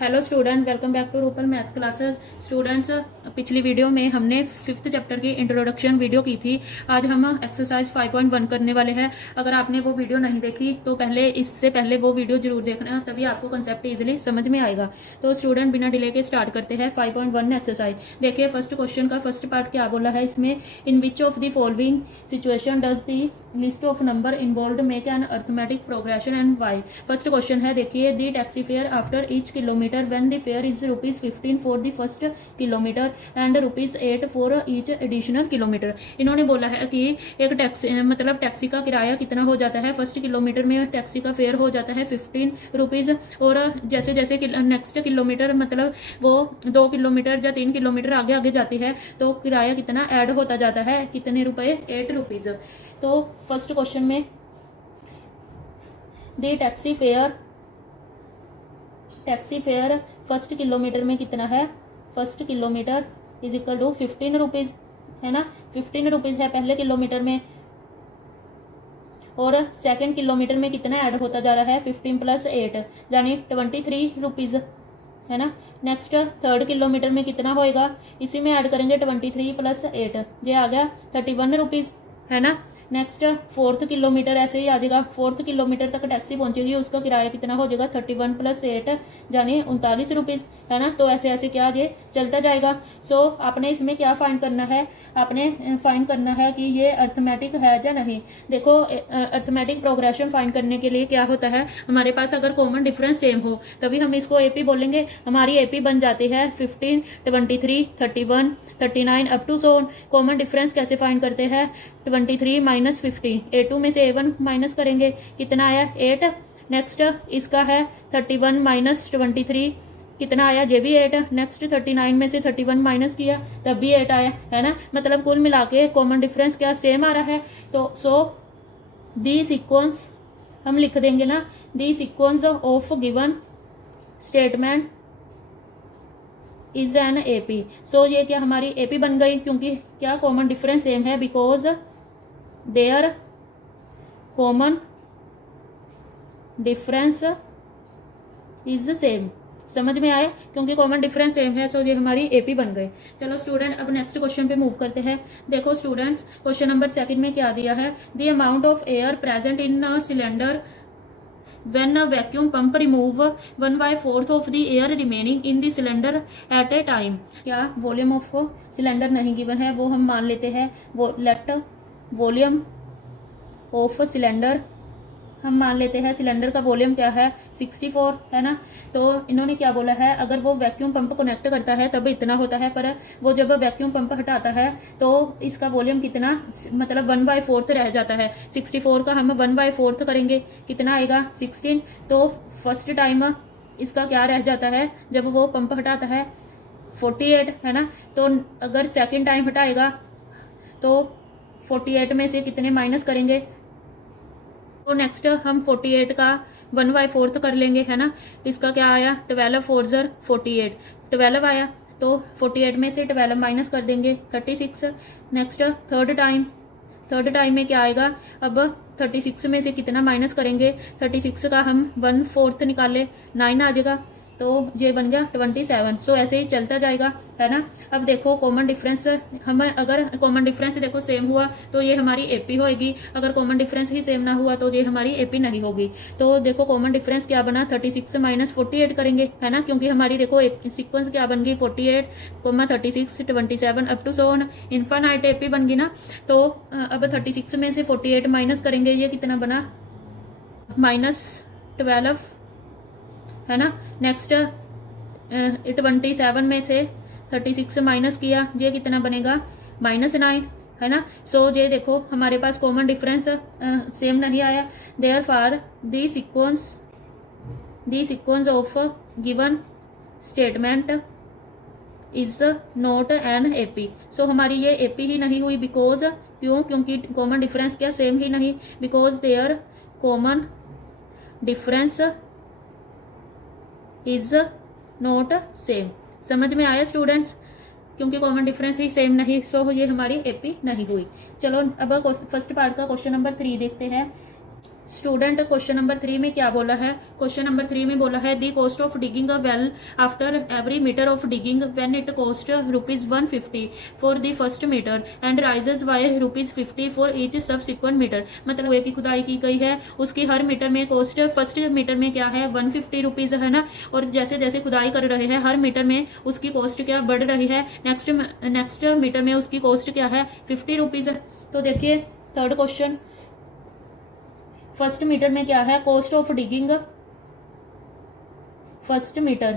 Hello student, welcome back to Rupal math classes. Students, पिछली video में हमने फिफ्थ चैप्टर की इंट्रोडक्शन वीडियो की थी। आज हम एक्सरसाइज 5.1 करने वाले हैं। अगर आपने वो वीडियो नहीं देखी तो इससे पहले वो वीडियो जरूर देखना, तभी आपको कंसेप्ट इजीली समझ में आएगा। तो स्टूडेंट, बिना डिले के स्टार्ट करते हैं 5.1 एक्सरसाइज। देखिए, फर्स्ट क्वेश्चन का फर्स्ट पार्ट क्या बोला है इसमें। In which of the following situation does the list of number involve make an arithmetic progression and why. First question है, देखिए, the taxi fare after each kilometre when the fare is ₹15 for the first kilometre and ₹8 for each additional kilometre. इन्होंने बोला है कि एक taxi का किराया कितना हो जाता है। फर्स्ट किलोमीटर में टैक्सी का फेयर हो जाता है ₹15, और जैसे जैसे नेक्स्ट किलोमीटर वो 2 किलोमीटर या 3 किलोमीटर आगे आगे जाती है तो किराया कितना ऐड होता जाता है, कितने रुपए, ₹8। तो फर्स्ट क्वेश्चन में दी टैक्सी फेयर फर्स्ट किलोमीटर में कितना है। First kilometre is equal to ₹15 है ना। ₹15 है पहले किलोमीटर में, और सेकंड किलोमीटर में कितना ऐड होता जा रहा है, 15 + 8 यानी ₹23 है ना। नेक्स्ट थर्ड किलोमीटर में कितना होएगा, इसी में ऐड करेंगे 23 + 8, ये आ गया ₹31 है ना। नेक्स्ट फोर्थ किलोमीटर ऐसे ही आ जाएगा। फोर्थ किलोमीटर तक टैक्सी पहुंचेगी, उसका किराया कितना हो जाएगा, 31 + 8 यानी ₹39 है ना। तो ऐसे ऐसे क्या ये चलता जाएगा। सो आपने इसमें क्या फाइंड करना है, आपने फाइंड करना है कि ये अर्थमेटिक है या नहीं। देखो, अर्थमेटिक प्रोग्रेशन फाइंड करने के लिए क्या होता है, हमारे पास अगर कॉमन डिफरेंस सेम हो तभी हम इसको एपी बोलेंगे। हमारी एपी बन जाती है 15, 23, 31, 39 up to so. Common difference कैसे फाइंड करते हैं, 23 - 15, A2 में से A1 माइनस करेंगे, कितना आया, 8। नेक्स्ट इसका है 31 - 23, कितना आया, ये भी 8। नेक्स्ट 39 में से 31 माइनस किया तब भी 8 आया है ना। मतलब कुल मिला के कॉमन डिफरेंस क्या सेम आ रहा है। तो सो दी सीक्वेंस हम लिख देंगे ना, the sequence of given statement is an AP. So ये क्या हमारी एपी बन गई, क्योंकि क्या कॉमन डिफरेंस सेम है, because their common difference is same. समझ में आया, क्योंकि कॉमन डिफरेंस सेम है, सो ये हमारी एपी बन गई। चलो स्टूडेंट, अब नेक्स्ट क्वेश्चन पे मूव करते हैं। देखो स्टूडेंट्स, क्वेश्चन नंबर 2 में क्या दिया है, the amount of air present in a cylinder when a vacuum pump remove 1/4 of the air remaining in the cylinder at a time। क्या वॉल्यूम ऑफ सिलेंडर नहीं गिवन है, वो हम मान लेते हैं वो लेट वॉल्यूम ऑफ सिलेंडर हम मान लेते हैं। सिलेंडर का वॉल्यूम क्या है, 64 है ना। तो इन्होंने क्या बोला है, अगर वो वैक्यूम पंप कनेक्ट करता है तब इतना होता है, पर वो जब वैक्यूम पंप हटाता है तो इसका वॉल्यूम कितना, 1/4 रह जाता है। 64 का हम 1/4 करेंगे, कितना आएगा, 16। तो फर्स्ट टाइम इसका क्या रह जाता है जब वो पंप हटाता है, 48 है ना। तो अगर सेकेंड टाइम हटाएगा तो 48 में से कितने माइनस करेंगे, तो नेक्स्ट हम 48 का 1/4 कर लेंगे है ना। इसका क्या आया, 12 4 48, 12 आया। तो 48 में से 12 माइनस कर देंगे, 36। नेक्स्ट थर्ड टाइम में क्या आएगा, अब 36 में से कितना माइनस करेंगे, 36 का हम 1/4 निकाले, 9 आ जाएगा। तो ये बन गया 27। सो ऐसे ही चलता जाएगा है ना। अब देखो कॉमन डिफरेंस, हम अगर कॉमन डिफरेंस देखो सेम हुआ तो ये हमारी एपी होएगी, अगर कॉमन डिफरेंस ही सेम ना हुआ तो ये हमारी एपी नहीं होगी। तो देखो कॉमन डिफरेंस क्या बना, 36 - 48 करेंगे है ना, क्योंकि हमारी देखो सीक्वेंस क्या बन गई, 48, 36, 27 up to so on, infinite AP बन गई ना। तो अब 36 में से 48 माइनस करेंगे, ये कितना बना, -12 है ना। नेक्स्ट 27 में से 36 माइनस किया, ये कितना बनेगा, -9 है ना। सो ये देखो हमारे पास कॉमन डिफरेंस सेम नहीं आया। Therefore the sequence of given statement is not an AP. So हमारी ये एपी ही नहीं हुई, बिकॉज क्योंकि कॉमन डिफरेंस क्या सेम ही नहीं, because their common difference is not same. समझ में आया स्टूडेंट्स, क्योंकि कॉमन डिफरेंस ही सेम नहीं, सो ये हमारी एपी नहीं हुई। चलो अब फर्स्ट पार्ट का क्वेश्चन नंबर 3 देखते हैं। स्टूडेंट क्वेश्चन नंबर 3 में क्या बोला है? क्वेश्चन नंबर 3 में बोला है the cost of digging a well after every metre of digging when it cost ₹150 for the first metre and rises by ₹50 for each subsequent metre. मतलब कुएं की खुदाई की गई है, उसकी हर मीटर में कॉस्ट फर्स्ट मीटर में क्या है ₹150 है ना, और जैसे जैसे खुदाई कर रहे हैं हर मीटर में उसकी कॉस्ट क्या बढ़ रही है। नेक्स्ट मीटर में उसकी कॉस्ट क्या है ₹50। तो देखिए थर्ड क्वेश्चन, फर्स्ट मीटर में क्या है cost of digging, first metre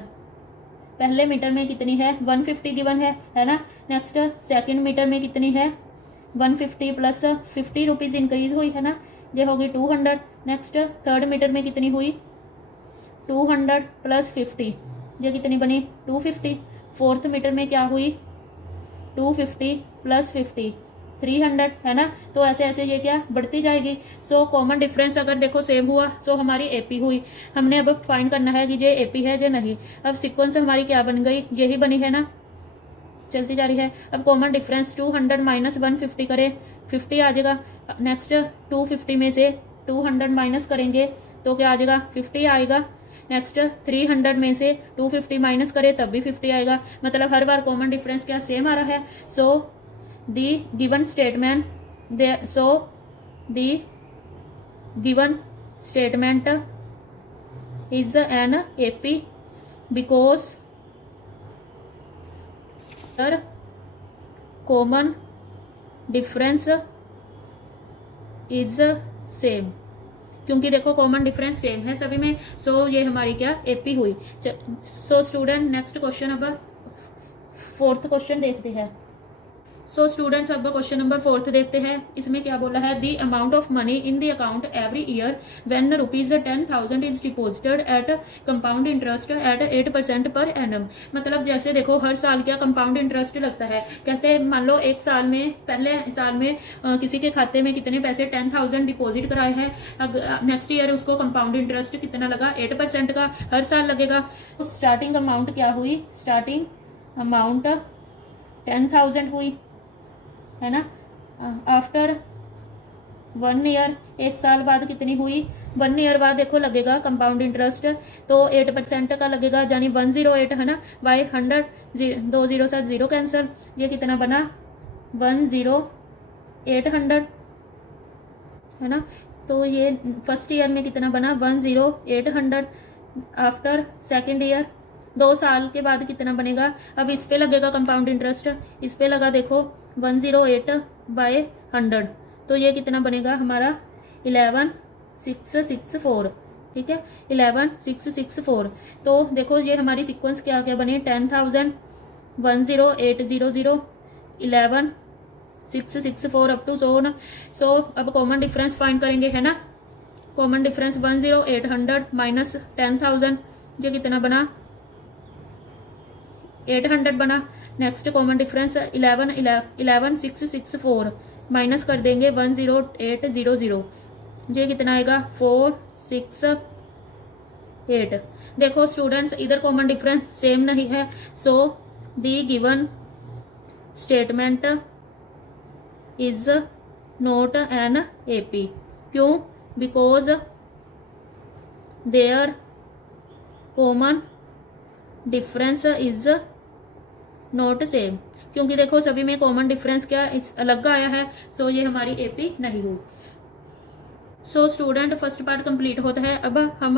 पहले मीटर में कितनी है 150 गिवन है ना। नेक्स्ट सेकंड मीटर में कितनी है 150 प्लस ₹50 इंक्रीज हुई है ना, ये होगी 200। नेक्स्ट थर्ड मीटर में कितनी हुई 200 प्लस 50, ये कितनी बनी 250। फोर्थ मीटर में क्या हुई 250 प्लस 50 300 है ना। तो ऐसे ऐसे ये क्या बढ़ती जाएगी। सो कॉमन डिफरेंस अगर देखो सेम हुआ सो हमारी एपी हुई। हमने अब फाइंड करना है कि ये एपी है या नहीं। अब सीक्वेंस हमारी क्या बन गई, यही बनी है ना, चलती जा रही है। अब कॉमन डिफरेंस 200 माइनस 150 करें 50 आ जाएगा। नेक्स्ट 250 में से 200 माइनस करेंगे तो क्या आ जाएगा 50 आएगा। नेक्स्ट 300 में से 250 माइनस करें तब भी 50 आएगा। मतलब हर बार कॉमन डिफरेंस क्या सेम आ रहा है। सो the given statement is an AP because the common difference is same। क्योंकि देखो कॉमन डिफरेंस सेम है सभी में, सो ये हमारी क्या एपी हुई। सो स्टूडेंट नेक्स्ट क्वेश्चन, अब फोर्थ क्वेश्चन देखते हैं। सो स्टूडेंट्स अब क्वेश्चन नंबर 4 देखते हैं। इसमें क्या बोला है the amount of money in the account every year when ₹10,000 is deposited at compound interest at 8% per annum. मतलब जैसे देखो हर साल क्या कंपाउंड इंटरेस्ट लगता है। कहते हैं मान लो एक साल में पहले साल में किसी के खाते में कितने पैसे 10,000 डिपोजिट कराए हैं, नेक्स्ट ईयर उसको कंपाउंड इंटरेस्ट कितना लगा 8% का हर साल लगेगा। तो स्टार्टिंग अमाउंट क्या हुई, स्टार्टिंग अमाउंट 10,000 हुई है ना। आफ्टर 1 ईयर, एक साल बाद कितनी हुई 1 ईयर बाद देखो लगेगा कंपाउंड इंटरेस्ट, तो 8% का लगेगा यानी 108 है ना। बाई 100 2 0 साथ 0 कैंसिल, ये कितना बना 10800 है ना। तो ये फर्स्ट ईयर में कितना बना 10800। आफ्टर सेकेंड ईयर 2 साल के बाद कितना बनेगा, अब इस पे लगेगा कंपाउंड इंटरेस्ट, इस पे लगा देखो 108 बाय 100, तो ये कितना बनेगा हमारा 11664। ठीक है 11664। तो देखो ये हमारी सीक्वेंस क्या क्या बनी 10,000 10800 11664 अप टू सोन। सो अब कॉमन डिफरेंस फाइंड करेंगे है ना। कॉमन डिफरेंस 10800 माइनस 10,000, ये कितना बना 800 बना। नेक्स्ट कॉमन डिफरेंस 11664 माइनस कर देंगे 10800, ये कितना आएगा 468। देखो स्टूडेंट्स इधर कॉमन डिफरेंस सेम नहीं है, so the given statement is not an AP. क्यों, because their common difference is not same. क्योंकि देखो सभी में कॉमन डिफरेंस क्या इस अलग आया है, सो ये हमारी एपी नहीं हुई। So student first part complete होता है, अब हम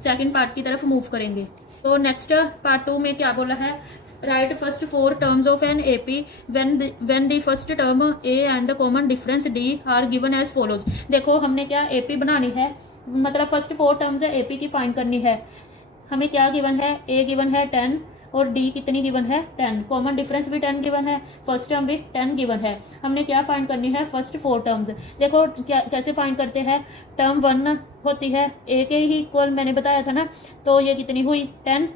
सेकंड पार्ट की तरफ मूव करेंगे। तो नेक्स्ट पार्ट 2 में क्या बोला है, write first 4 terms of an AP when the first term A and common difference D are given as follows. देखो हमने क्या एपी बनानी है, मतलब फर्स्ट 4 टर्म्स एपी की फाइंड करनी है। हमें क्या गिवन है, ए गिवन है 10 और डी कितनी गिवन है 10, कॉमन डिफरेंस भी 10 गिवन है, फर्स्ट टर्म भी 10 गिवन है। हमने क्या फाइंड करनी है फर्स्ट 4 टर्म्स। देखो क्या कैसे फाइंड करते हैं, टर्म 1 होती है ए के ही इक्वल मैंने बताया था ना, तो ये कितनी हुई 10।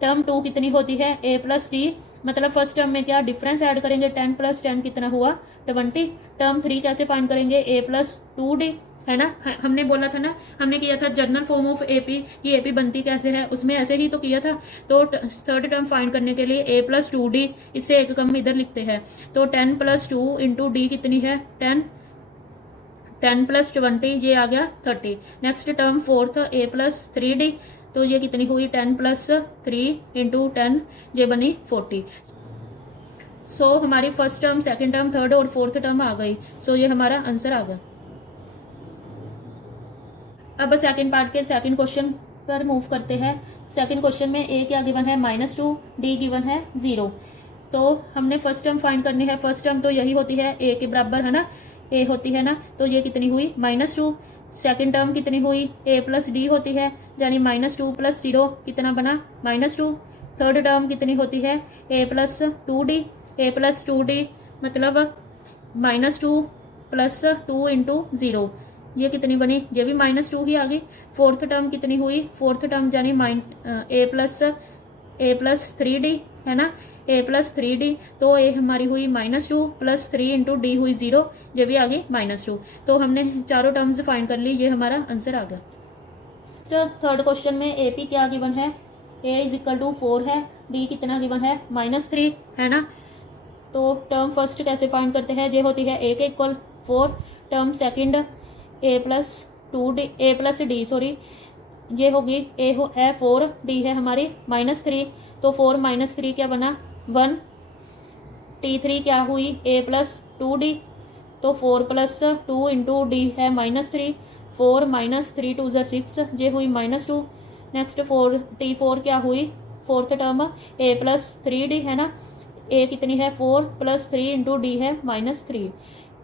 टर्म 2 कितनी होती है ए प्लस डी, मतलब फर्स्ट टर्म में क्या डिफरेंस ऐड करेंगे 10 प्लस 10 कितना हुआ 20। टर्म 3 कैसे फाइंड करेंगे ए प्लस 2डी है ना। हमने बोला था ना, हमने किया था जर्नल फॉर्म ऑफ एपी की एपी बनती कैसे है, उसमें ऐसे ही तो किया था। तो थर्ड टर्म फाइंड करने के लिए a प्लस 2d, इससे एक कम इधर लिखते हैं, तो 10 प्लस 2 इंटू डी कितनी है 10, 10 + 20 ये आ गया 30। Next term fourth a + 3d, तो ये कितनी हुई 10 + 3 × 10 ये बनी 40। सो हमारी first term, second term, third और फोर्थ टर्म आ गई। सो ये हमारा आंसर आ गया। अब सेकंड पार्ट के सेकंड क्वेश्चन पर मूव करते हैं। सेकंड क्वेश्चन में a क्या गिवन है -2, d गिवन है 0। तो हमने फर्स्ट टर्म फाइंड करनी है। फर्स्ट टर्म तो यही होती है a के बराबर है ना, a होती है ना, तो ये कितनी हुई -2। सेकंड टर्म कितनी हुई a + d होती है, यानी -2 + 0 कितना बना -2। थर्ड टर्म कितनी होती है a + 2d, a + 2d मतलब -2 + 2 × 0 ये कितनी बनी, ये भी -2 ही आ गई। फोर्थ टर्म कितनी हुई, फोर्थ टर्म यानी a + 3d है ना, a + 3d, तो a हमारी हुई -2 + 3 × d हुई 0, ये भी आ गई -2। तो हमने चारों टर्म्स फाइंड कर ली, ये हमारा आंसर आ गया। तो थर्ड क्वेश्चन में ए पी क्या गिवन है, a = 4 है, d कितना गिवन है -3 है ना। तो टर्म फर्स्ट कैसे फाइंड करते हैं, ये होती है a के equal 4, term second a + d sorry, ये होगी a है 4, d है हमारी -3, तो 4 - 3 क्या बना 1, t3 क्या हुई a + 2d, तो 4 + 2 × d है -3, 4 - 3 2 = 6 ये हुई -2। नेक्स्ट t4 क्या हुई, फोर्थ टर्म a + 3d है ना, a कितनी है 4 + 3 × d है -3,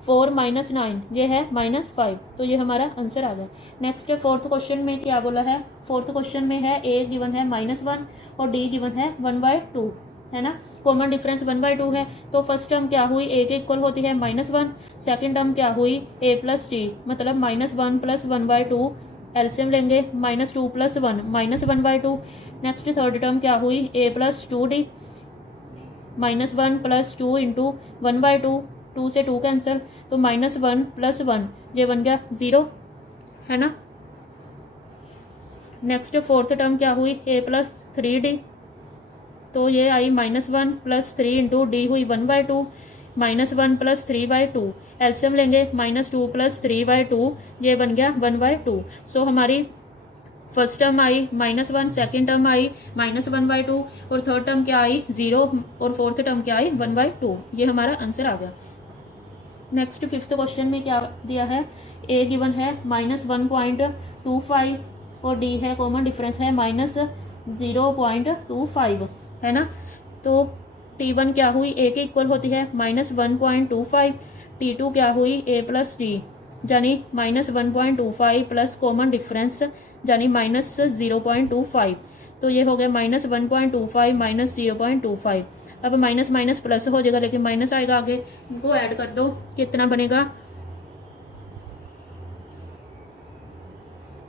4 - 9 ये है -5, तो ये हमारा आंसर आ गया। नेक्स्ट फोर्थ क्वेश्चन में क्या बोला है, फोर्थ क्वेश्चन में है a गिवन है -1 और d गिवन है 1/2 है ना। कॉमन डिफरेंस 1/2 है, तो फर्स्ट टर्म क्या हुई a के इक्वल होती है -1, सेकंड टर्म क्या हुई a + d मतलब -1 + 1/2, एलसीएम लेंगे -2 + 1 -1/2। नेक्स्ट थर्ड टर्म क्या हुई a + 2d -1 + 2 × 1/2, 2 से 2 कैंसिल, तो -1 + 1 ये बन गया 0 है ना। नेक्स्ट फोर्थ टर्म क्या हुई a + 3d, तो ये आई -1 + 3 × d हुई 1/2, -1 + 3/2, एलसीएम लेंगे -2 + 3/2 ये बन गया 1/2। सो हमारी फर्स्ट टर्म आई -1, सेकंड टर्म आई -1/2 और थर्ड टर्म क्या आई 0 और फोर्थ टर्म क्या आई 1/2, ये हमारा आंसर आ गया। नेक्स्ट फिफ्थ क्वेश्चन में क्या दिया है, a गिवन है -1.25 और d है कॉमन डिफरेंस है -0.25 है ना। तो t1 क्या हुई a के इक्वल होती है -1.25, t2 क्या हुई a + d यानी -1.25 प्लस कॉमन डिफरेंस यानी -0.25, तो ये हो गया -1.25 - 0.25। अब माइनस माइनस प्लस हो जाएगा, लेकिन माइनस आएगा आगे, इनको ऐड कर दो कितना बनेगा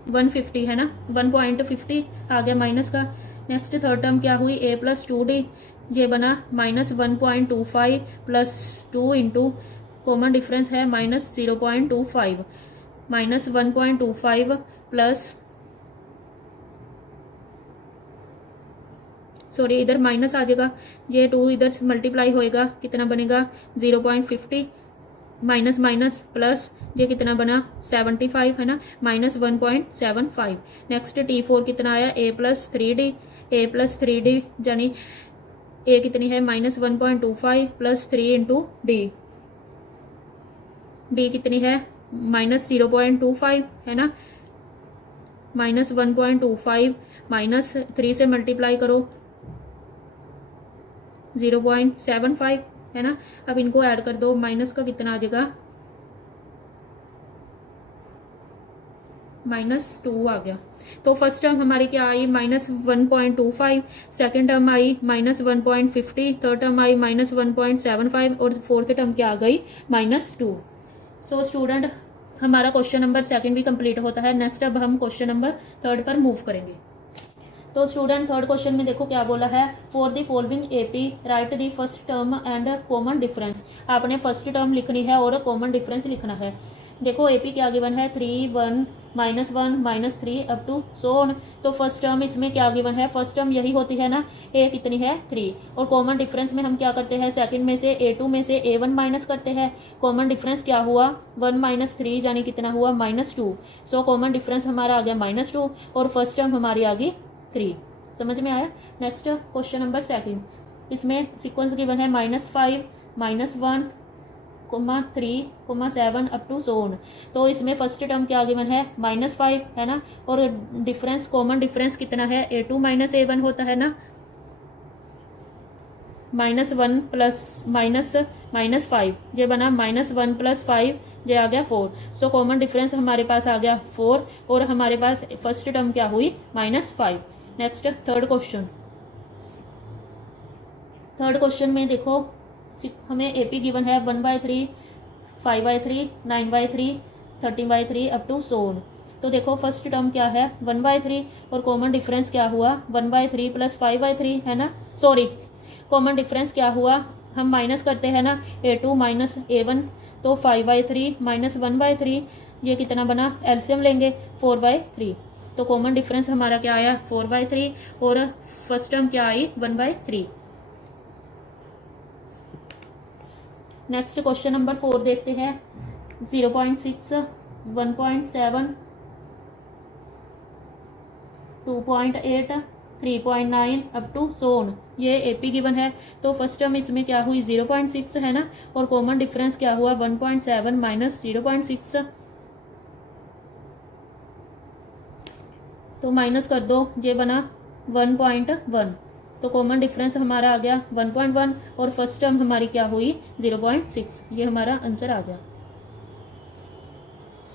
150 है ना, 1.50 आ गया माइनस का। नेक्स्ट थर्ड टर्म क्या हुई a + 2d ये बना -1.25 + 2 × कॉमन डिफरेंस है -0.25, -1.25 प्लस सॉरी इधर माइनस आ जाएगा, ये 2 इधर से मल्टीप्लाई होएगा, कितना बनेगा 0.50 माइनस माइनस प्लस ये कितना बना 75 है ना, -1.75। नेक्स्ट t4 कितना आया a + 3d यानी a कितनी है -1.25 + 3 × d कितनी है -0.25 है ना, -1.25 -3 से मल्टीप्लाई करो 0.75 है ना। अब इनको ऐड कर दो, माइनस का कितना आ जाएगा -2 आ गया। तो फर्स्ट टर्म हमारी क्या आई -1.25, सेकंड टर्म आई -1.50, थर्ड टर्म आई -1.75 और फोर्थ टर्म क्या आ गई -2। सो स्टूडेंट हमारा क्वेश्चन नंबर सेकंड भी कंप्लीट होता है। नेक्स्ट अब हम क्वेश्चन नंबर थर्ड पर मूव करेंगे। तो स्टूडेंट थर्ड क्वेश्चन में देखो क्या बोला है, for the following AP right the first term and common difference. आपने फर्स्ट टर्म लिखनी है और कॉमन डिफरेंस लिखना है। देखो एपी क्या गिवन है 3, 1, -1 -3 अप टू सो ऑन। तो फर्स्ट टर्म इसमें क्या गिवन है, फर्स्ट टर्म यही होती है ना, ए कितनी है 3, और कॉमन डिफरेंस में हम क्या करते हैं, सेकंड में से A2 में से A1 माइनस करते हैं। कॉमन डिफरेंस क्या हुआ 1 -3 यानी कितना हुआ -2। सो कॉमन डिफरेंस हमारा आ गया -2 और फर्स्ट टर्म हमारी आ गई 3। समझ में आया। नेक्स्ट क्वेश्चन नंबर सेकंड, इसमें सीक्वेंस गिवन है -5 -1 3 7 अप टू सो ऑन। तो इसमें फर्स्ट टर्म क्या गिवन है -5 है ना, और डिफरेंस कॉमन डिफरेंस कितना है A2 A1 होता है ना, -1 प्लस -5 ये बना -1 + 5 ये आ गया 4। सो कॉमन डिफरेंस हमारे पास आ गया 4 और हमारे पास फर्स्ट टर्म क्या हुई -5। नेक्स्ट थर्ड क्वेश्चन में देखो हमें AP गिवन है 1/3 5/3 9/3 13/3 अप टू सो ऑन। तो देखो फर्स्ट टर्म क्या है 1/3 और कॉमन डिफरेंस क्या हुआ 1/3 + 5/3 है ना, सॉरी कॉमन डिफरेंस क्या हुआ, हम माइनस करते हैं ना A2 A1, तो 5/3 -1/3 ये कितना बना, एलसीएम लेंगे 4/3। तो कॉमन डिफरेंस हमारा क्या आया 4/3 और फर्स्ट टर्म क्या आई 1/3। नेक्स्ट क्वेश्चन नंबर 4 देखते हैं। 0.6 1.7 2.8 3.9 अप टू सो ऑन, ये AP गिवन है। तो फर्स्ट टर्म इसमें क्या हुई 0.6 है ना, और कॉमन डिफरेंस क्या हुआ 1.7 माइनस 0.6, तो माइनस कर दो ये बना 1.1। तो कॉमन डिफरेंस हमारा आ गया 1.1 और फर्स्ट टर्म हमारी क्या हुई 0.6, ये हमारा आंसर आ गया।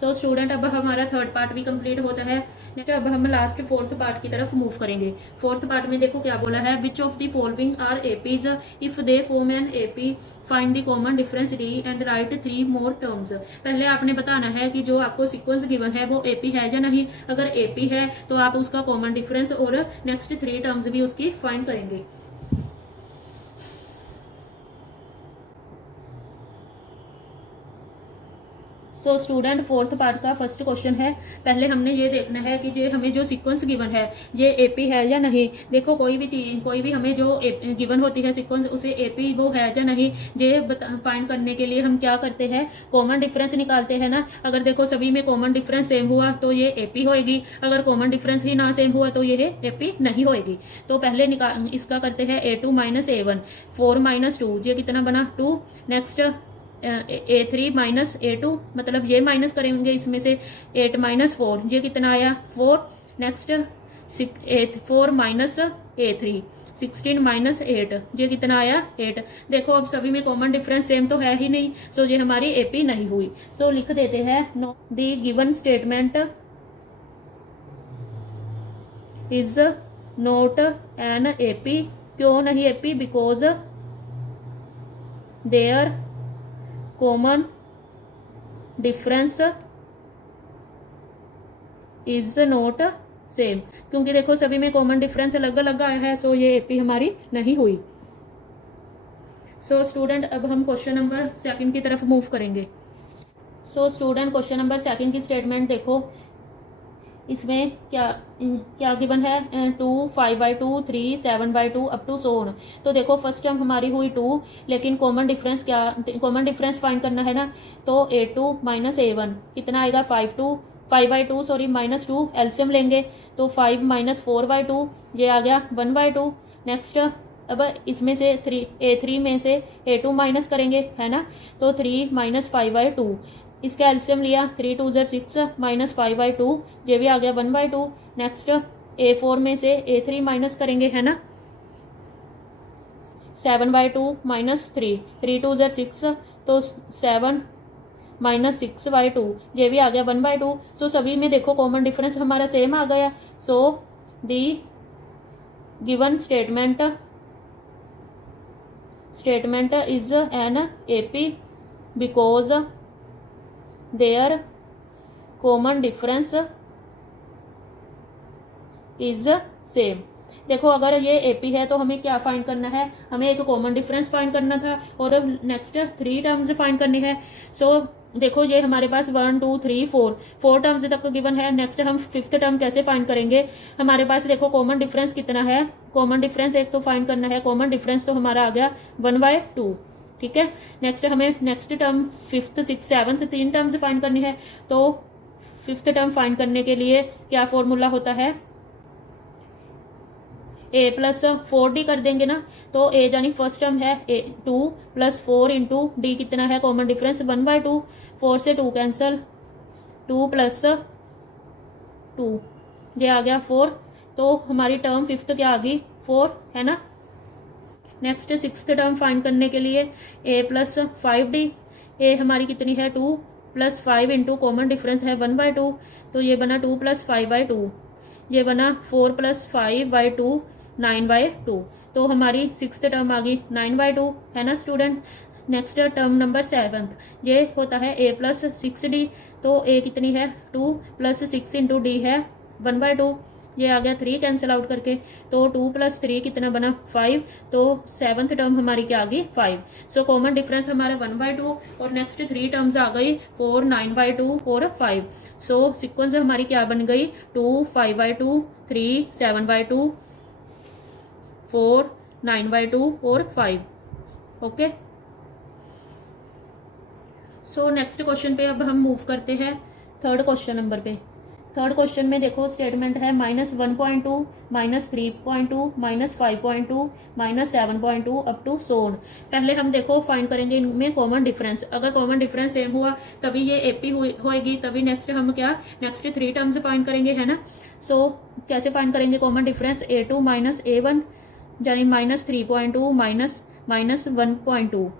सो स्टूडेंट अब हमारा थर्ड पार्ट भी कंप्लीट होता है। नेक्स्ट अब हम लास्ट फोर्थ पार्ट की तरफ मूव करेंगे। फोर्थ पार्ट में देखो क्या बोला है, which of the following are APs if they form an AP find the common difference D and write 3 more terms. पहले आपने बताना है कि जो आपको सीक्वेंस गिवन है वो एपी है या नहीं। अगर एपी है तो आप उसका कॉमन डिफरेंस और नेक्स्ट 3 टर्म्स भी उसकी फाइंड करेंगे। सो स्टूडेंट फोर्थ पार्ट का फर्स्ट क्वेश्चन है। पहले हमने ये देखना है कि ये हमें जो सीक्वेंस गिवन है ये एपी है या नहीं। देखो कोई भी चीज, कोई भी हमें जो गिवन होती है सीक्वेंस, उसे एपी वो है या नहीं ये फाइंड करने के लिए हम क्या करते हैं, कॉमन डिफरेंस निकालते हैं ना। अगर देखो सभी में कॉमन डिफरेंस सेम हुआ तो ये एपी होएगी, अगर कॉमन डिफरेंस ही ना सेम हुआ तो ये एपी नहीं होएगी। तो पहले इसका करते हैं A2 A1 4 -2 ये कितना बना 2। नेक्स्ट A3 -A2 मतलब ये माइनस करेंगे इसमें से 8 -4 ये कितना आया 4। नेक्स्ट 4 -A3 16 -8 ये कितना आया 8। देखो अब सभी में कॉमन डिफरेंस सेम तो है ही नहीं, सो ये हमारी एपी नहीं हुई। सो लिख देते हैं know the given statement is not an AP. क्यों नहीं AP, because their common difference is not same, क्योंकि देखो सभी में कॉमन डिफरेंस अलग अलग आया है, सो ये एपी हमारी नहीं हुई। सो स्टूडेंट अब हम क्वेश्चन नंबर सेकंड की तरफ मूव करेंगे। So student question number second की स्टेटमेंट देखो, इसमें क्या गिवन है 2 5/2 3 7/2 अप टू सो ऑन। तो देखो फर्स्ट टर्म हमारी हुई 2, लेकिन कॉमन डिफरेंस क्या, कॉमन डिफरेंस फाइंड करना है ना। तो A2 A1 कितना आएगा 5/2 सॉरी -2 एलसीएम लेंगे तो 5 -4/2 ये आ गया 1/2। नेक्स्ट अब इसमें से A3 में से A2 माइनस करेंगे है ना, तो 3 -5/2 इसका एलसीएम लिया 3 2 6 -5/2 ये भी आ गया 1/2। नेक्स्ट A4 में से A3 माइनस करेंगे है ना, 7/2 -3 3 2 6 तो 7 -6/2 ये भी आ गया 1/2। सो सभी में देखो कॉमन डिफरेंस हमारा सेम आ गया। So the given statement is an AP because their common difference is same. देखो अगर ये एपी है तो हमें क्या फाइंड करना है, हमें एक कॉमन डिफरेंस फाइंड करना था और नेक्स्ट 3 टर्म्स फाइंड करनी है। सो देखो ये हमारे पास 1 2 3 4 टर्म्स तक गिवन है। नेक्स्ट हम फिफ्थ टर्म कैसे फाइंड करेंगे? हमारे पास देखो कॉमन डिफरेंस कितना है, कॉमन डिफरेंस एक तो फाइंड करना है। कॉमन डिफरेंस तो हमारा आ गया 1/2, ठीक है। नेक्स्ट हमें next term fifth six seventh 3 terms find करनी है। तो फिफ्थ टर्म फाइंड करने के लिए क्या फॉर्मूला होता है? a प्लस 4d कर देंगे ना। तो a यानी फर्स्ट टर्म है a 2 प्लस 4 इंटू डी कितना है कॉमन डिफरेंस 1/2, 4 से 2 कैंसल, 2 प्लस 2 ये आ गया 4। तो हमारी टर्म फिफ्थ क्या आ गई 4 है ना। नेक्स्ट सिक्स्थ टर्म फाइंड करने के लिए a प्लस 5d, a हमारी कितनी है 2 प्लस 5 इंटू कॉमन डिफरेंस है 1/2, तो ये बना 2 प्लस 5/2, ये बना 4 प्लस 5/2 9/2। तो हमारी सिक्स्थ टर्म आ गई 9/2 है ना student. Next term number seventh, ये होता है a प्लस 6d। तो a कितनी है 2 प्लस 6 इंटू डी है 1/2, ये आ गया 3 कैंसिल आउट करके। तो 2 प्लस 3 कितना बना 5। तो सेवन्थ टर्म हमारी क्या आ गई 5। सो कॉमन डिफरेंस हमारा 1/2 और नेक्स्ट 3 टर्म्स आ गई 4 9/2 और 5। सो सिक्वेंस हमारी क्या बन गई 2 5/2 3 7/2 4 9/2 और 5। ओके, सो नेक्स्ट क्वेश्चन पे अब हम मूव करते हैं थर्ड क्वेश्चन नंबर पे। थर्ड क्वेश्चन में देखो स्टेटमेंट है -1.2 -3.2 -5.2 -7.2 अप टू सोन। पहले हम देखो फाइंड करेंगे इनमें कॉमन डिफरेंस। अगर कॉमन डिफरेंस सेम हुआ तभी ये एपी होएगी, तभी नेक्स्ट हम क्या नेक्स्ट 3 टर्म्स फाइंड करेंगे है ना। सो कैसे फाइंड करेंगे common difference? a2 minus a1 यानी -3.2 माइनस 1.2,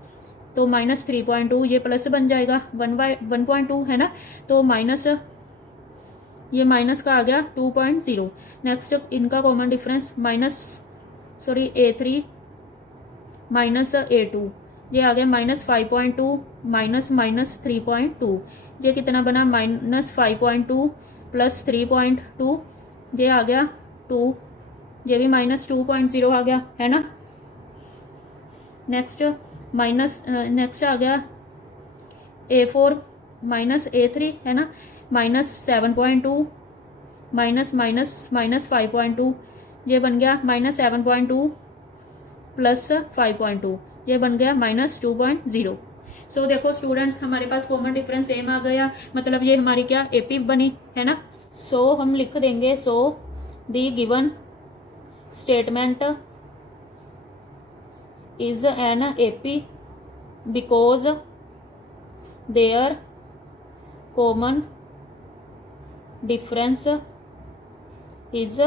तो -3.2 ये प्लस बन जाएगा 1/1.2 है ना। तो माइनस ये माइनस का आ गया 2.0। नेक्स्ट इनका common difference a3 minus a2, ये आ गया -5.2 माइनस 3.2, ये कितना बना -5.2 प्लस 3.2, ये आ गया 2, ये भी -2.0 आ गया है ना। नेक्स्ट आ गया a4 माइनस a3 है ना, -7.2 माइनस 5.2, ये बन गया -7.2 प्लस 5.2, ये बन गया -2.0। सो देखो स्टूडेंट्स हमारे पास कॉमन डिफरेंस सेम आ गया, मतलब ये हमारी क्या एपी बनी है ना। सो हम लिख देंगे so the given statement is an AP because their common difference is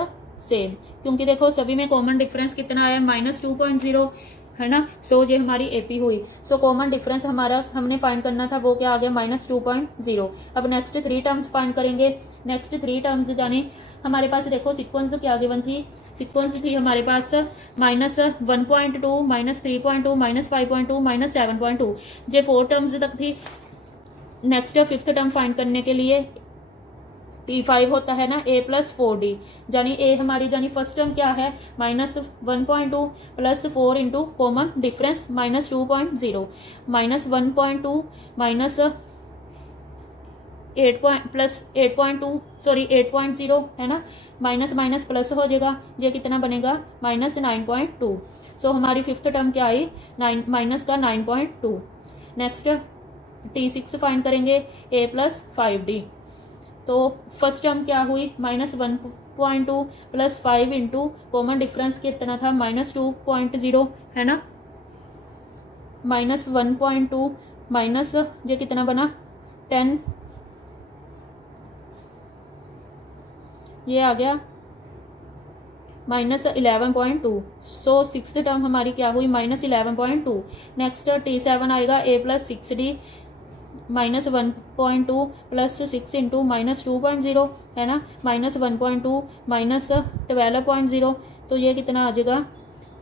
same। क्योंकि देखो सभी में कॉमन डिफरेंस कितना आया -2.0 है ना। सो ये हमारी एपी हुई। सो कॉमन डिफरेंस हमारा हमने फाइंड करना था वो क्या आ गया -2.0। अब नेक्स्ट 3 टर्म्स फाइंड करेंगे। नेक्स्ट 3 टर्म्स जाने हमारे पास देखो सिक्वेंस क्या गिवन थी, सिक्वेंस थी हमारे पास -1.2 -3.2 -5.2 -7.2, ये 4 टर्म्स तक थी। नेक्स्ट फिफ्थ टर्म फाइंड करने के लिए T5 होता है ना a प्लस 4d, यानी a हमारी यानी फर्स्ट टर्म क्या है -1.2 plus 4 into common difference -2.0 -1.2 minus 8.0 है ना, माइनस प्लस हो जाएगा, ये कितना बनेगा -9.2। सो हमारी फिफ्थ टर्म क्या आई माइनस का 9.2। नेक्स्ट T6 फाइंड करेंगे a प्लस 5d। तो फर्स्ट टर्म क्या हुई -1.2 प्लस 5 इंटू कॉमन डिफरेंस कितना था -2.0 है ना, -1.2 माइनस ये कितना बना 10, ये आ गया -11.2। सो सिक्स्थ टर्म हमारी क्या हुई -11.2। नेक्स्ट T7 आएगा a plus 6d -1.2 plus 6 into -2.0 है ना, -1.2 माइनस 12.0, तो ये कितना आ जाएगा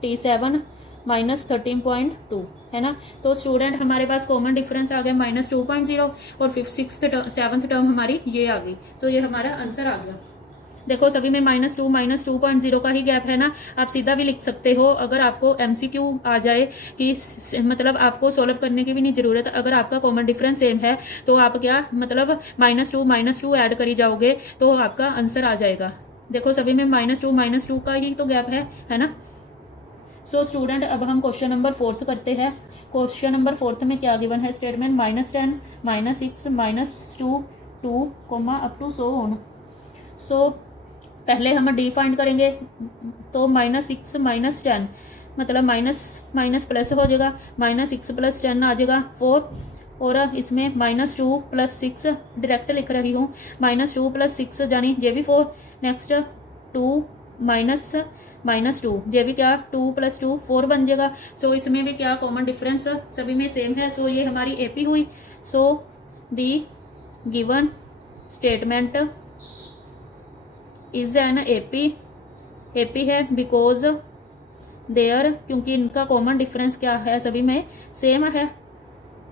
T7 -13.2 है ना। तो स्टूडेंट हमारे पास कॉमन डिफरेंस आ गया -2.0 और फिफ्थ सिक्स्थ सेवन्थ टर्म हमारी ये आ गई। सो ये हमारा आंसर आ गया। देखो सभी में -2 का ही गैप है ना। आप सीधा भी लिख सकते हो, अगर आपको एमसीक्यू आ जाए कि मतलब आपको सोल्व करने की भी नहीं जरूरत, अगर आपका कॉमन डिफरेंस सेम है तो आप क्या मतलब -2 ऐड करी जाओगे तो आपका आंसर आ जाएगा। देखो सभी में -2 का ही तो गैप है ना। सो स्टूडेंट अब हम क्वेश्चन नंबर 4 करते हैं। क्वेश्चन नंबर 4 में क्या गिवन है statement -10 -6 -2 2 up to so on. So पहले हम डी फाइंड करेंगे तो -6 -10 मतलब माइनस प्लस हो जाएगा, -6 + 10 आ जाएगा 4, और इसमें -2 + 6 डायरेक्ट लिख रही हूँ, -2 + 6 यानी ये भी 4, नेक्स्ट 2 -2 ये भी क्या 2 + 2 4 बन जाएगा। सो इसमें भी क्या कॉमन डिफरेंस सभी में सेम है। सो ये हमारी एपी हुई। So the given statement is an AP है बिकॉज देयर, क्योंकि इनका कॉमन डिफरेंस क्या है सभी में सेम है,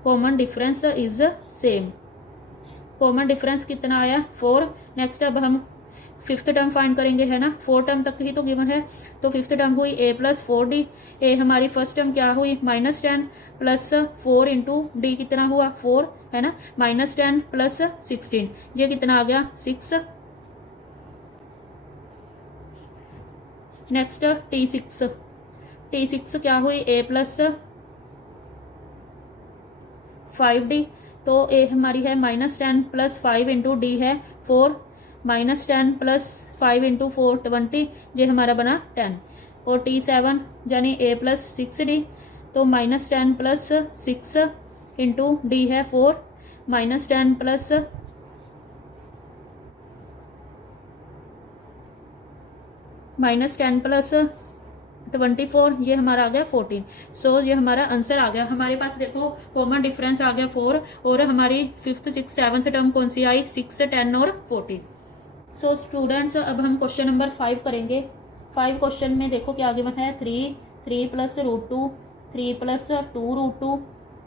common difference is same. Common difference कितना आया 4। नेक्स्ट अब हम फिफ्थ टर्म फाइंड करेंगे है ना, 4 टर्म तक ही तो गिवन है। तो फिफ्थ टर्म हुई a + 4d। ए हमारी फर्स्ट टर्म क्या हुई -10 + 4 इंटू डी कितना हुआ 4 है ना, -10 + 16 ये कितना आ गया 6। नेक्स्ट T6 क्या हुई a + 5d। तो ए हमारी है -10 + 5 इंटू डी है 4, -10 + 5 इंटू 4 20 ये हमारा बना 10। और T7 यानी a + 6d। तो -10 + 6 इंटू डी है 4, -10 + 24 ये हमारा आ गया 14। सो ये हमारा आंसर आ गया। हमारे पास देखो कॉमन डिफरेंस आ गया 4, और हमारी 5th 6th 7th टर्म कौन सी आई 6 10 और 14। सो स्टूडेंट्स अब हम क्वेश्चन नंबर 5 करेंगे। 5 क्वेश्चन में देखो क्या गिवन है 3 + √2 3 + 2√2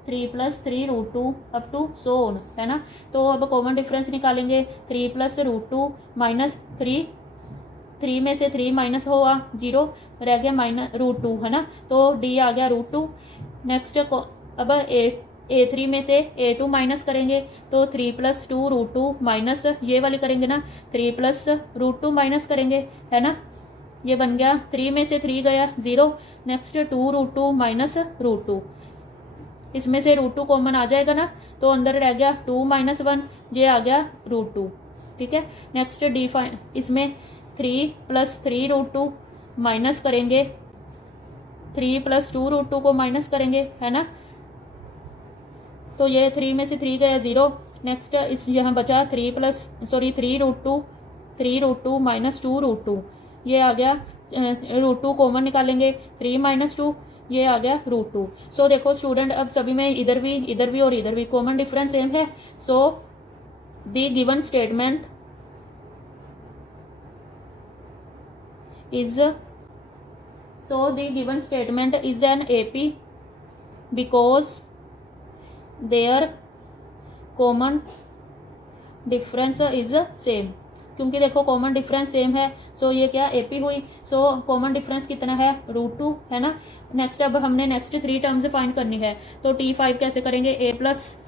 3 + 3√2 अप टू सो ऑन है ना। तो अब कॉमन डिफरेंस निकालेंगे 3 + √2 -3, 3 में से 3 माइनस हुआ 0 रह गया -√2 है ना। तो डी आ गया √2। नेक्स्ट अब A3 में से A2 माइनस करेंगे तो 3 + 2√2 माइनस ये वाली करेंगे ना 3 + √2 माइनस करेंगे है ना। ये बन गया 3 में से 3 गया 0, नेक्स्ट 2√2 माइनस √2, इसमें से √2 कॉमन आ जाएगा ना, तो अंदर रह गया 2 - 1 ये आ गया √2। ठीक है। नेक्स्ट डी फाइन इसमें 3 + 3√2 माइनस करेंगे, 3 + 2√2 को माइनस करेंगे है ना। तो ये 3 में से 3 गया 0, नेक्स्ट इस यहाँ बचा 3√2 -2√2 ये आ गया √2 कॉमन निकालेंगे 3 - 2 ये आ गया √2। सो देखो स्टूडेंट अब सभी में इधर भी और इधर भी कॉमन डिफरेंस सेम है। So the given statement is the given statement is an AP because their common difference is same। क्योंकि देखो कॉमन डिफरेंस सेम है, सो ये क्या एपी हुई। सो कॉमन डिफरेंस कितना है √2 है ना। नेक्स्ट अब हमने नेक्स्ट 3 टर्म्स फाइंड करनी है। तो T5 कैसे करेंगे a +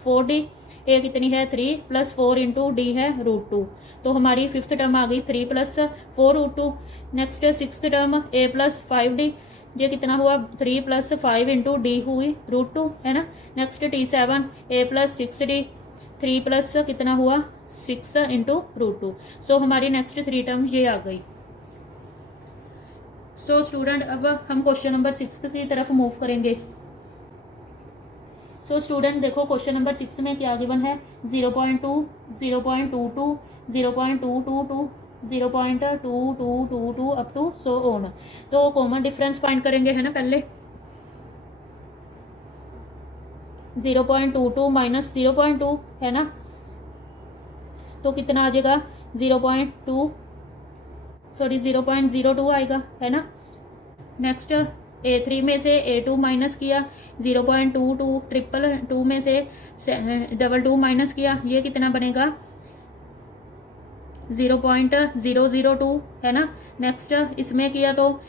4d, ए कितनी है 3 + 4 इंटू डी है √2। तो हमारी 5th टर्म आ गई 3 + 4√2। Next 6th term a + 5d ये कितना हुआ 3 + 5 इंटू डी हुई √2 है ना। नेक्स्ट T7 a + 6d 3 + कितना हुआ 6 इंटू √2। सो हमारी नेक्स्ट 3 टर्म ये आ गई। सो स्टूडेंट अब हम क्वेश्चन नंबर 6 की तरफ मूव करेंगे। सो स्टूडेंट देखो क्वेश्चन नंबर 6 में क्या गिवन है 0.2 0.22 0.222 0.2222 अप टू सो ऑन। तो कॉमन डिफरेंस फाइंड करेंगे है ना पहले। 0.22 माइनस 0.2 है ना, तो कितना आ जाएगा 0.02 आएगा है ना। नेक्स्ट A3 में से A2 माइनस किया 0.22 2 में से 22 माइनस किया ये कितना बनेगा 0.002 है ना। नेक्स्ट इसमें किया तो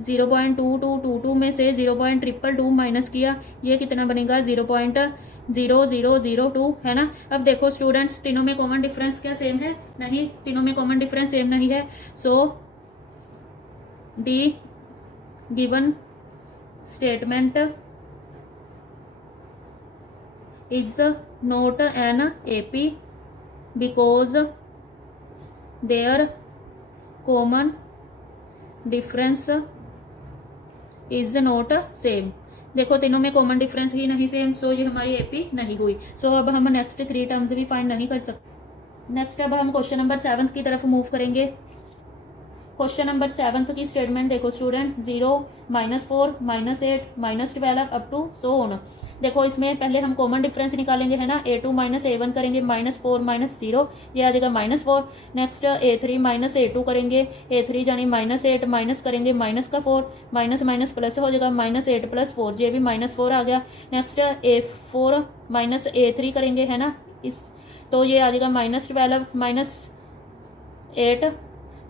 0.2222 में से 0.222 माइनस किया, ये कितना बनेगा 0.0002 है ना। अब देखो स्टूडेंट्स, तीनों में कॉमन डिफरेंस क्या सेम है? नहीं, तीनों में कॉमन डिफरेंस सेम नहीं है। So the given statement is not an AP because their common difference is not same. देखो तीनों में कॉमन डिफरेंस ही नहीं सेम, सो ये हमारी एपी नहीं हुई। सो अब हम नेक्स्ट 3 टर्म्स भी फाइंड नहीं कर सकते। नेक्स्ट अब हम क्वेश्चन नंबर 7 की तरफ मूव करेंगे। क्वेश्चन नंबर 7 की स्टेटमेंट देखो student, 0, -4, -8, -12 up to so on. देखो इसमें पहले हम कॉमन डिफरेंस निकालेंगे है ना। A2 - A1 करेंगे, -4 - 0, ये आ जाएगा -4। नेक्स्ट A3 - A2 करेंगे, A3 यानी -8 माइनस करेंगे -4, माइनस माइनस प्लस हो जाएगा -8 + 4, ये भी -4 आ गया। नेक्स्ट A4 - A3 करेंगे है ना, इस तो ये आ जाएगा -12 -8,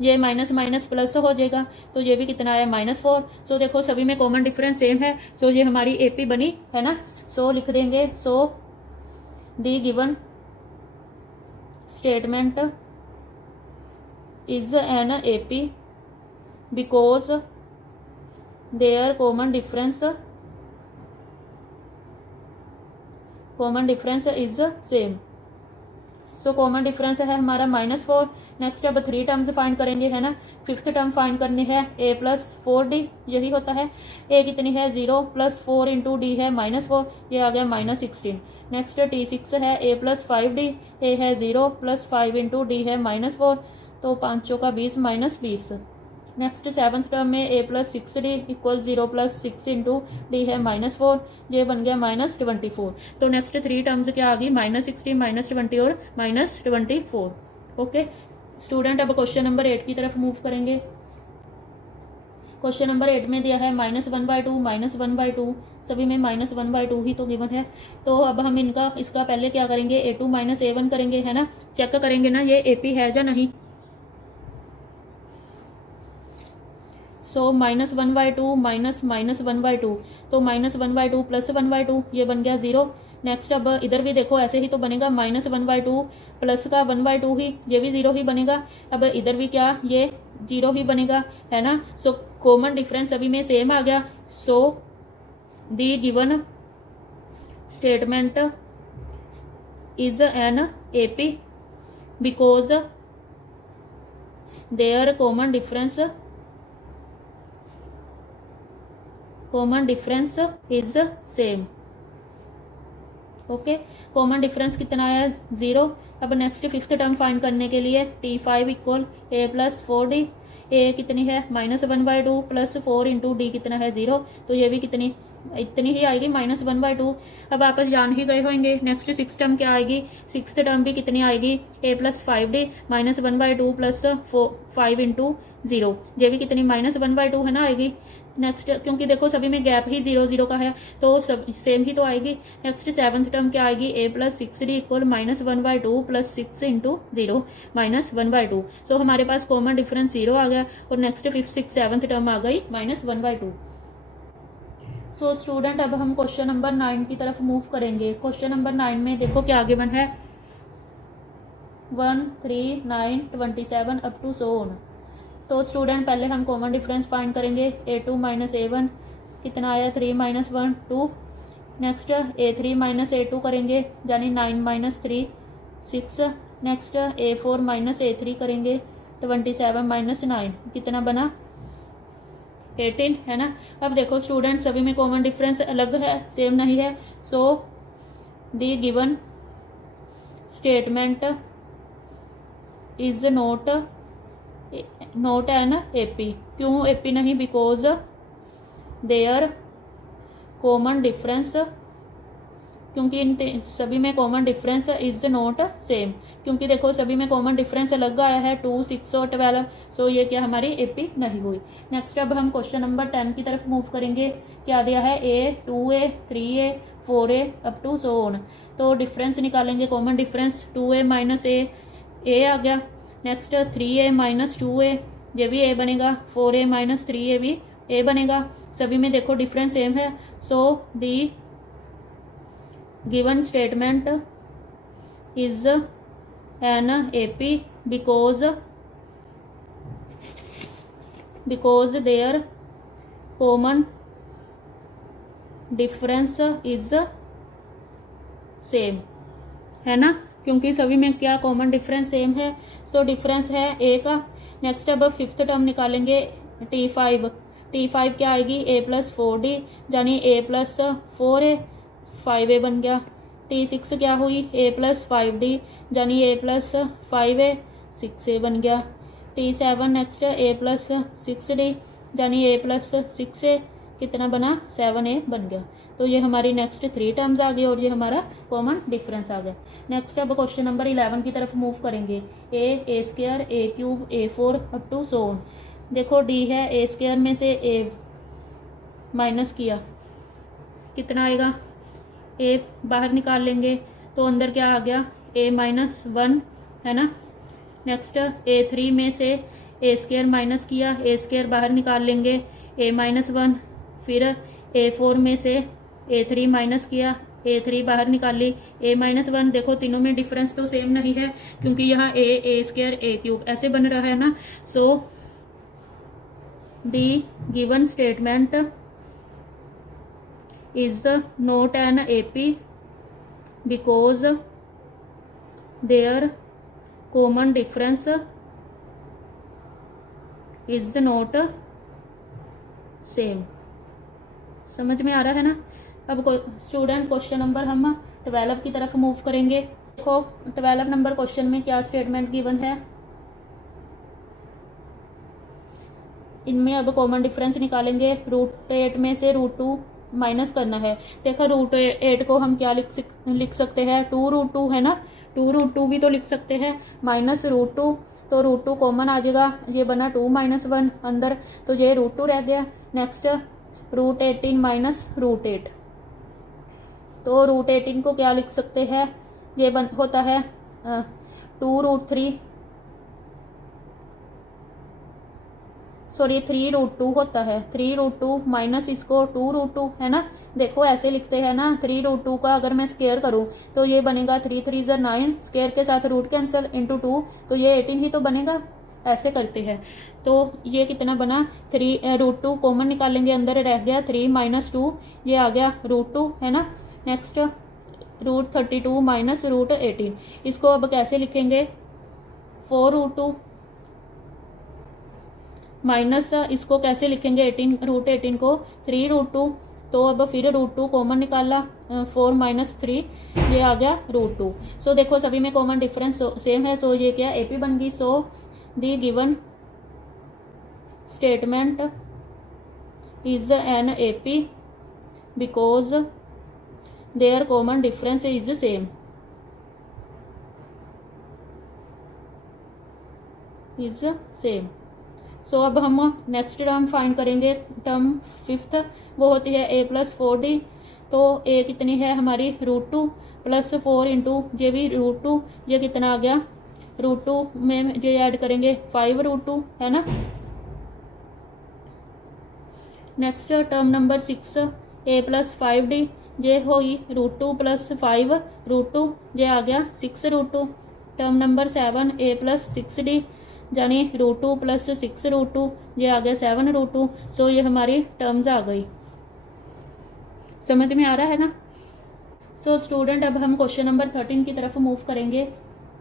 ये माइनस माइनस प्लस हो जाएगा, तो ये भी कितना है -4। सो देखो सभी में कॉमन डिफरेंस सेम है, सो ये हमारी एपी बनी है ना। सो लिख देंगे, so the given statement is an AP because their common difference is same. So common difference है हमारा -4। नेक्स्ट अब 3 टर्म्स फाइंड करेंगे है ना। 5th टर्म फाइंड करनी है, a + 4d, यही होता है। a कितनी है 0 + 4 × d है -4, ये आ गया -16। नेक्स्ट T6 है a + 5d, a है 0 + 5 × d है -4, तो 5 चौका 20 -20। नेक्स्ट 7th टर्म में a + 6d = 0 + 6 × d है -4, ये बन गया -24। तो नेक्स्ट 3 टर्म्स क्या आ गई, -16, -20 और -24। ओके स्टूडेंट, अब क्वेश्चन नंबर 8 की तरफ मूव करेंगे। क्वेश्चन नंबर 8 में दिया है -1/2 -1/2, सभी में -1/2 ही तो गिवन है। तो अब हम इसका पहले क्या करेंगे, A2 - A1 करेंगे है ना, चेक करेंगे ना ये एपी है या नहीं। सो -1/2 -1/2, तो -1/2 + 1/2, ये बन गया 0। नेक्स्ट अब इधर भी देखो ऐसे ही तो बनेगा, -1/2 प्लस का 1/2 ही, ये भी 0 ही बनेगा। अब इधर भी क्या, ये 0 ही बनेगा है ना। सो कॉमन डिफरेंस सभी में सेम आ गया। So the given statement is an AP because their common difference is same. Okay, common difference कितना है 0। अब नेक्स्ट 5th टर्म फाइंड करने के लिए T5 = a + 4d, a कितनी है -1/2 + 4 × d कितना है 0, तो ये भी इतनी ही आएगी -1/2। अब आप जान ही गए होंगे। नेक्स्ट 6th टर्म क्या आएगी, 6th टर्म भी कितनी आएगी, a + 5d -1/2 + 5 × 0, ये भी कितनी -1/2 है ना आएगी। नेक्स्ट क्योंकि देखो सभी में गैप ही 0 0 का है, तो सब सेम ही तो आएगी। नेक्स्ट 7th टर्म क्या आएगी, a + 6d = -1/2 + 6 × 0 -1/2। सो हमारे पास कॉमन डिफरेंस 0 आ गया, और next 5th 6th 7th term आ गई -1/2। सो स्टूडेंट, अब हम क्वेश्चन नंबर 9 की तरफ मूव करेंगे। क्वेश्चन नंबर 9 में देखो क्या गिवन है, 1, 3, 9, 27 अप टू सो ऑन। तो स्टूडेंट पहले हम कॉमन डिफरेंस फाइंड करेंगे। A2 - A1 कितना आया, 3 - 1 2। नेक्स्ट A3 - A2 करेंगे, यानी 9 - 3 6। नेक्स्ट A4 - A3 करेंगे, 27 - 9 कितना बना 18 है ना। अब देखो स्टूडेंट सभी में कॉमन डिफरेंस अलग है, सेम नहीं है। So the given statement is not an AP. क्यों एपी नहीं, बिकॉज देयर कॉमन डिफरेंस, क्योंकि इन सभी में common difference is not same. क्योंकि देखो सभी में कॉमन डिफरेंस अलग आया है, 2, 6 और 12। सो ये क्या हमारी एपी नहीं हुई। नेक्स्ट अब हम क्वेश्चन नंबर 10 की तरफ मूव करेंगे। क्या दिया है, A, 2A, 3A, 4A up to so on. तो डिफरेंस निकालेंगे, कॉमन डिफरेंस 2A - A आ गया। नेक्स्ट 3a माइनस 2a, ये भी a बनेगा। 4a माइनस 3a भी a बनेगा। सभी में देखो डिफरेंस सेम है। So the given statement is an AP because their common difference is same, है ना, क्योंकि सभी में क्या कॉमन डिफरेंस सेम है। सो डिफरेंस है a का। नेक्स्ट अब फिफ्थ टर्म निकालेंगे T5। T5 क्या आएगी, a प्लस 4d, यानी a प्लस 4a, 5a बन गया। T6 क्या हुई, a प्लस 5d, यानी a प्लस 5a, 6a बन गया। T7 next a plus 6d, यानी a प्लस 6a, कितना बना, 7a बन गया। तो ये हमारी नेक्स्ट 3 टर्म्स आ गई और ये हमारा कॉमन डिफरेंस आ गया। नेक्स्ट अब क्वेश्चन नंबर 11 की तरफ मूव करेंगे। a square, a cube, a4 up to so on. देखो d है, a स्क्वायर में से a माइनस किया, कितना आएगा, a बाहर निकाल लेंगे तो अंदर क्या आ गया, a माइनस 1, है ना। नेक्स्ट a3 में से a स्क्वायर माइनस किया, a स्क्वायर बाहर निकाल लेंगे, a माइनस 1। फिर a4 में से a3 माइनस किया, a3 बाहर निकाल ली, a माइनस 1। देखो तीनों में डिफरेंस तो सेम नहीं है, क्योंकि यहाँ a स्क्वायर, a क्यूब ऐसे बन रहा है ना। So the given statement is not an AP because their common difference is not same. समझ में आ रहा है ना। अब स्टूडेंट क्वेश्चन नंबर हम 12 की तरफ मूव करेंगे। देखो 12 नंबर क्वेश्चन में क्या स्टेटमेंट गिवन है, इनमें अब कॉमन डिफरेंस निकालेंगे। √8 में से √2 माइनस करना है। देखो √8 को हम क्या लिख सकते हैं, 2√2 है ना, 2√2 भी तो लिख सकते हैं, माइनस √2, तो √2 कॉमन आ जाएगा, ये बना 2 माइनस 1 अंदर, तो ये √2 रह गया। नेक्स्ट √18 माइनस √8, तो √18 को क्या लिख सकते हैं, ये होता है 2√3, सॉरी 3√2 होता है, 3√2 माइनस इसको 2√2, है ना। देखो ऐसे लिखते हैं ना, 3√2 का अगर मैं स्क्वायर करूं तो ये बनेगा 3 3 9, स्क्वायर के साथ रूट कैंसिल, इंटू 2, तो ये 18 ही तो बनेगा। ऐसे करते हैं, तो ये कितना बना, √2 कॉमन निकालेंगे, अंदर रह गया 3 माइनस 2, ये आ गया √2, है ना। नेक्स्ट √32 माइनस √18, इसको अब कैसे लिखेंगे, 4√2 माइनस इसको कैसे लिखेंगे, √18 को 3√2, तो अब फिर √2 कॉमन निकाला, 4 माइनस 3, ये आ गया √2। सो देखो सभी में कॉमन डिफरेंस सेम है, सो ये क्या AP बन गई। So the given statement is an AP because their common difference is same, is same. So अब हम नेक्स्ट टर्म फाइंड करेंगे, टर्म फिफ्थ, वो होती है a प्लस 4d, तो a कितनी है हमारी, √2 प्लस 4 इंटू ये भी √2, ये कितना आ गया, √2 में ये ऐड करेंगे 5√2, है ना। Next term number 6, a plus 5d, ये होगी √2 प्लस 5√2, ये आ गया 6√2। Term number 7, a plus 6d, यानी √2 प्लस 6√2, ये आ गया 7√2। सो ये हमारी टर्म्स आ गई। समझ में आ रहा है ना। सो स्टूडेंट अब हम क्वेश्चन नंबर 13 की तरफ मूव करेंगे।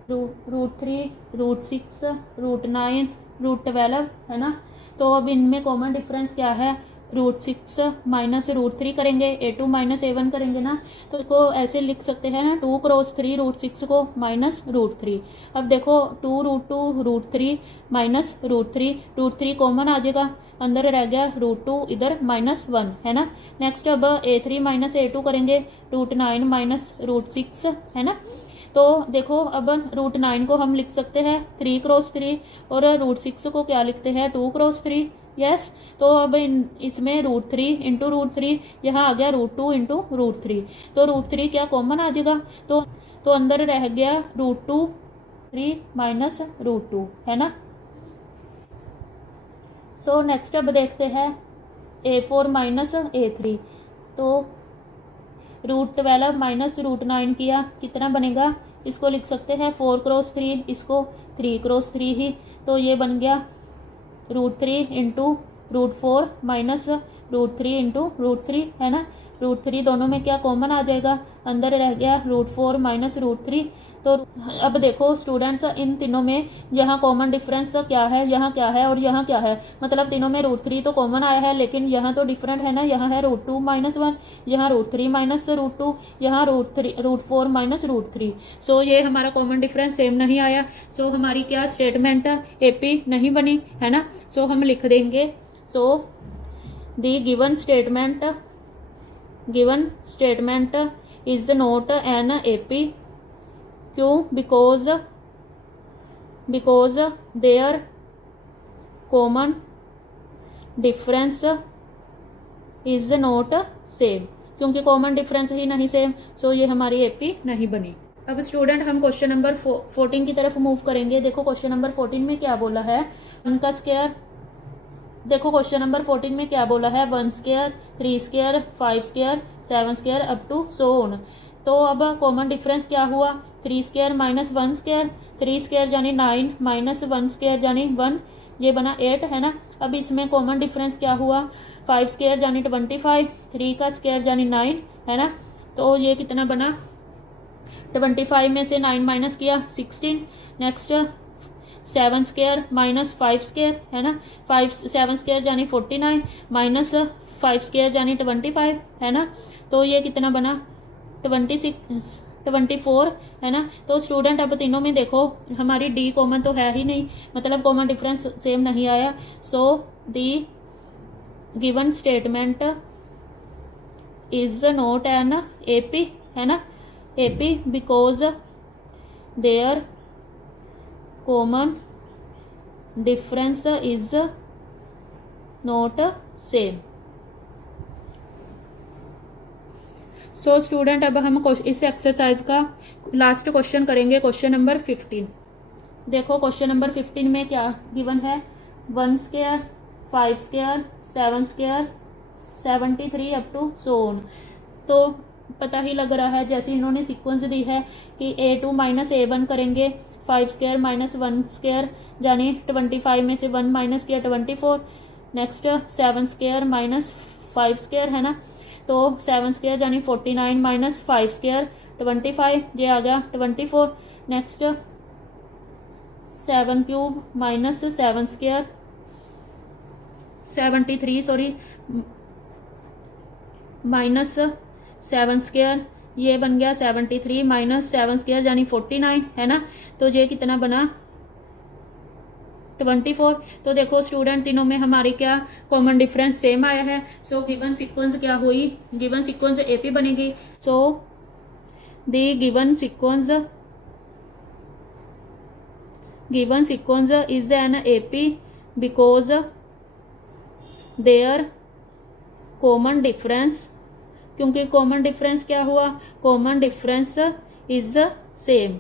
√3, √6, √9, √12, है ना। तो अब इनमें कॉमन डिफरेंस क्या है, √6 माइनस √3 करेंगे, a2 माइनस a1 करेंगे ना, तो इसको ऐसे लिख सकते हैं ना, 2 क्रॉस 3 √6 को माइनस √3। अब देखो 2√2 √3 माइनस √3 कॉमन आ जाएगा, अंदर रह गया √2, इधर -1, है ना। नेक्स्ट अब a3 माइनस a2 करेंगे, √9 माइनस √6, है ना। तो देखो अब √9 को हम लिख सकते हैं 3 क्रॉस 3 और √6 को क्या लिखते हैं 2 क्रॉस 3, यस। तो अब इसमें √3 इंटू √3, यहाँ आ गया √2 इंटू √3, तो √3 क्या कॉमन आ जाएगा, तो अंदर रह गया √2 -√2 है ना। सो नेक्स्ट अब देखते हैं A4 -A3। तो √12 -√9 किया, कितना बनेगा, इसको लिख सकते हैं 4 क्रॉस 3, इसको 3 क्रॉस 3 ही, तो ये बन गया √3 इंटू √4 माइनस √3 इंटू √3 है ना। √3 दोनों में क्या कॉमन आ जाएगा, अंदर रह गया √4 माइनस √3। तो अब देखो स्टूडेंट्स, इन तीनों में यहाँ कॉमन डिफरेंस क्या है, यहाँ क्या है और यहाँ क्या है, मतलब तीनों में √3 तो कॉमन आया है, लेकिन यहाँ तो डिफरेंट है ना, यहाँ है √2 -1, यहाँ √3 माइनस √2, यहाँ √4 माइनस √3। सो ये हमारा कॉमन डिफरेंस सेम नहीं आया। सो हमारी क्या स्टेटमेंट AP नहीं बनी है ना। सो हम लिख देंगे, so the given statement is not an AP। क्यों, because their common difference is not same, क्योंकि कॉमन डिफरेंस ही नहीं सेम। सो ये हमारी AP नहीं बनी। अब स्टूडेंट हम क्वेश्चन नंबर 14 की तरफ मूव करेंगे। देखो क्वेश्चन नंबर 14 में क्या बोला है, 1 का स्क्वायर। देखो क्वेश्चन नंबर 14 में क्या बोला है, 1 square, 3 square, 5 square, 7 square up to so on. तो अब कॉमन डिफरेंस क्या हुआ, 3 स्क्वायर माइनस 1 स्क्वायर, 3 स्क्वायर यानी 9 माइनस 1 स्क्वायर यानी 1, ये बना 8 है ना। अब इसमें कॉमन डिफरेंस क्या हुआ, 5 स्क्वायर यानी 25, 3 का स्क्वायर यानी 9 है ना। तो ये कितना बना, 25 में से 9 माइनस किया 16। नेक्स्ट 7 स्क्वायर माइनस 5 स्क्वायर है ना, 7 स्क्वायर यानी 49 माइनस 5 स्क्वायर यानी 25 है ना। तो ये कितना बना 24 है ना। तो स्टूडेंट अब तीनों में देखो हमारी D कॉमन तो है ही नहीं, मतलब कॉमन डिफरेंस सेम नहीं आया। So the given statement is not an AP है ना, AP because their common difference is not same. So student अब हम इस एक्सरसाइज का लास्ट क्वेश्चन करेंगे, क्वेश्चन नंबर 15। देखो क्वेश्चन नंबर 15 में क्या गिवन है, 1 square, 5 square, 7 square, 73 up to so on. तो पता ही लग रहा है जैसे इन्होंने सीक्वेंस दी है कि A2 माइनस A1 करेंगे, 5 स्क्वायर माइनस 1 स्क्वायर यानी 25 में से 1 माइनस किया 24। नेक्स्ट 7 स्क्वायर माइनस 5 स्क्वायर है ना, तो 7 स्क्वायर यानी 49 माइनस 5 स्क्वायर 25, ये आ गया 24। Next 7 cube minus 7 square 73 sorry minus 7 square, ये बन गया 73 माइनस 7 स्क्वायर यानी 49 है ना। तो ये कितना बना 24। तो देखो स्टूडेंट तीनों में हमारी क्या कॉमन डिफरेंस सेम आया है। सो गिवन सीक्वेंस क्या हुई, गिवन सीक्वेंस AP बनेगी। So the given sequence is an AP because their common difference, क्योंकि कॉमन डिफरेंस क्या हुआ, कॉमन डिफरेंस इज सेम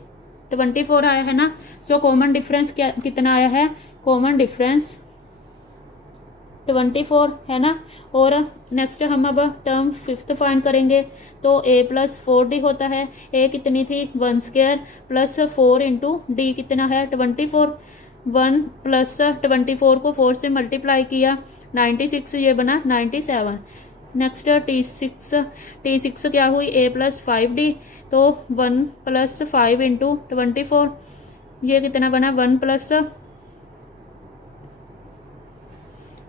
24 आया है ना। सो कॉमन डिफरेंस क्या कितना आया है, कॉमन डिफरेंस 24 है ना। और नेक्स्ट हम अब टर्म 5th फाइंड करेंगे। तो A प्लस 4D होता है, A कितनी थी 1 स्क्वायर प्लस 4 इंटू D कितना है 24, 1 प्लस 24 को 4 से मल्टीप्लाई किया 96, ये बना 97। नेक्स्ट T6 क्या हुई A प्लस 5D, तो 1 प्लस 5 इंटू 24, ये कितना बना 1 प्लस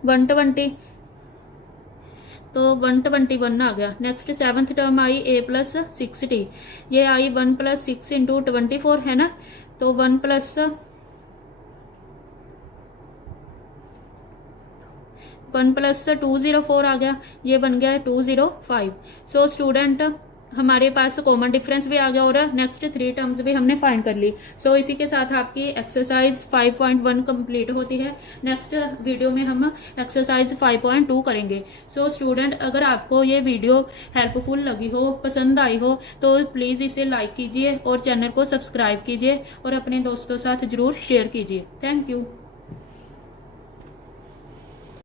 120, तो 121 आ गया। Next 7th term I A plus 6D, ये आई 1 प्लस 6 इंटू 24 है ना, तो 1 प्लस 204 आ गया, ये बन गया 205। सो स्टूडेंट हमारे पास कॉमन डिफरेंस भी आ गया और नेक्स्ट 3 टर्म्स भी हमने फाइंड कर ली। सो इसी के साथ आपकी एक्सरसाइज 5.1 कंप्लीट होती है। नेक्स्ट वीडियो में हम एक्सरसाइज 5.2 करेंगे। सो स्टूडेंट, अगर आपको ये वीडियो हेल्पफुल लगी हो, पसंद आई हो, तो प्लीज़ इसे लाइक कीजिए और चैनल को सब्सक्राइब कीजिए और अपने दोस्तों साथ जरूर शेयर कीजिए। Thank you.